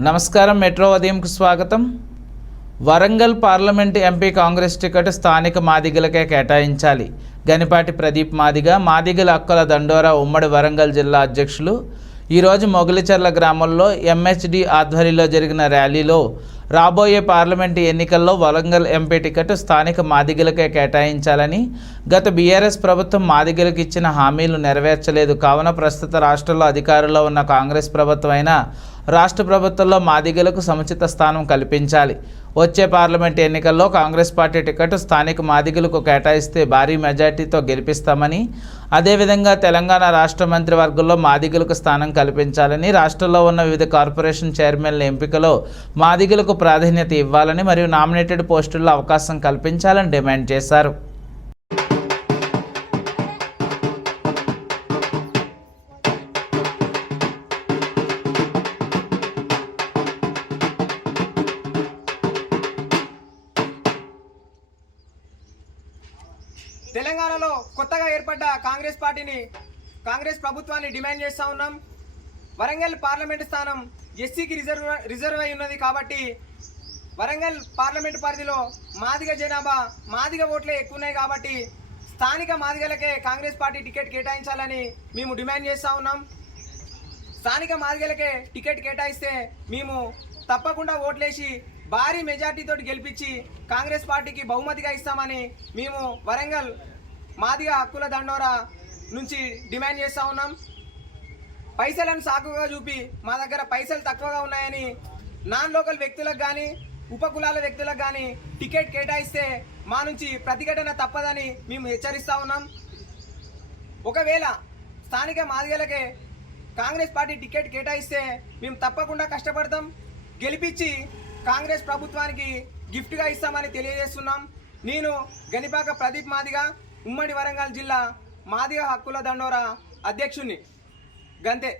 నమస్కారం మెట్రో ఉదయంకు స్వాగతం. Warangal parliament MP Congress ticket స్థానిక మాదిగలకే కేటాయించాలి. గనిపాటి ప్రదీప్ మాదిగ మాదిగల అక్కల దండోరా ఉమ్మడి వరంగల్ జిల్లా అధ్యక్షులు. ఈరోజు మొగలిచెర్ల గ్రామంలో ఎంహెచ్డి ఆధ్వర్యంలో జరిగిన ర్యాలీలో రాబోయే పార్లమెంటు ఎన్నికల్లో వరంగల్ ఎంపీ టికెట్ స్థానిక మాదిగలకే కేటాయించాలని గత బీఆర్ఎస్ ప్రభుత్వం మాదిగలకు ఇచ్చిన హామీలు నెరవేర్చలేదు. కావున ప్రస్తుత రాష్ట్రంలో అధికారంలో ఉన్న కాంగ్రెస్ ప్రభుత్వం అయినా రాష్ట్ర ప్రభుత్వంలో మాదిగలకు సముచిత స్థానం కల్పించాలి. వచ్చే పార్లమెంట్ ఎన్నికల్లో కాంగ్రెస్ పార్టీ టికెట్ స్థానిక మాదిగలకు కేటాయిస్తే భారీ మెజార్టీతో గెలిపిస్తామని అదేవిధంగా తెలంగాణ రాష్ట్ర మంత్రివర్గంలో మాదిగలకు స్థానం కల్పించాలని రాష్ట్రంలో ఉన్న వివిధ కార్పొరేషన్ చైర్మన్ల ఎంపికలో మాదిగలకు ప్రాధాన్యత ఇవ్వాలని మరియు నామినేటెడ్ పోస్టుల్లో అవకాశం కల్పించాలని డిమాండ్ చేశారు. తెలంగాణలో కొత్తగా ఏర్పడ్డ కాంగ్రెస్ పార్టీని కాంగ్రెస్ ప్రభుత్వాన్ని డిమాండ్ చేస్తా ఉన్నాం. వరంగల్ పార్లమెంటు స్థానం ఎస్సీకి రిజర్వ్ రిజర్వ్ అయి ఉన్నది కాబట్టి వరంగల్ పార్లమెంట్ పరిధిలో మాదిగ జనాభా మాదిగ ఓట్లే ఎక్కువ ఉన్నాయి కాబట్టి స్థానిక మాదిగలకే కాంగ్రెస్ పార్టీ టికెట్ కేటాయించాలని మేము డిమాండ్ చేస్తా ఉన్నాం. స్థానిక మాదిగలకే టికెట్ కేటాయిస్తే మేము తప్పకుండా ఓట్లేసి భారీ మెజార్టీతో గెలిపించి కాంగ్రెస్ పార్టీకి బహుమతిగా ఇస్తామని మేము వరంగల్ మాదిగ హక్కుల దండోరా నుంచి డిమాండ్ చేస్తా ఉన్నాం. పైసలను సాకుగా చూపి మా దగ్గర పైసలు తక్కువగా ఉన్నాయని నాన్ లోకల్ వ్యక్తులకు కానీ ఉపకులాల వ్యక్తులకు కానీ టికెట్ కేటాయిస్తే మా నుంచి ప్రతిఘటన తప్పదని మేము హెచ్చరిస్తా ఉన్నాం. ఒకవేళ స్థానిక మాదిగలకే కాంగ్రెస్ పార్టీ టికెట్ కేటాయిస్తే మేము తప్పకుండా కష్టపడతాం. గెలిపించి కాంగ్రెస్ ప్రభుత్వానికి గిఫ్ట్గా ఇస్తామని తెలియజేస్తున్నాం. నేను గనిపాక ప్రదీప్ మాదిగా ఉమ్మడి వరంగల్ జిల్లా మాదిగ హక్కుల దండోరా అధ్యక్షుణ్ణి. గంతే